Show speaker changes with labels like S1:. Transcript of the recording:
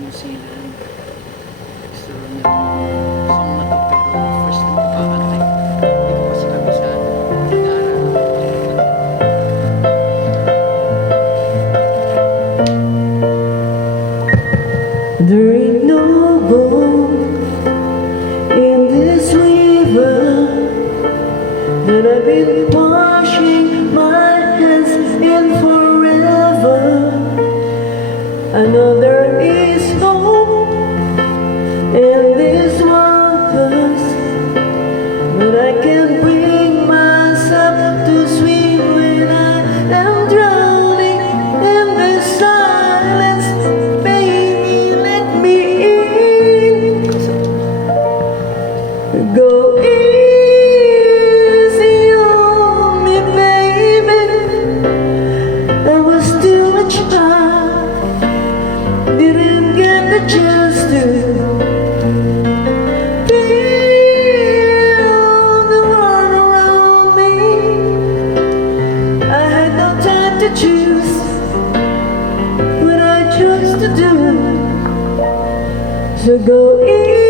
S1: New Zealand.
S2: In this river that I've been washing my hands in forever. Another to go in.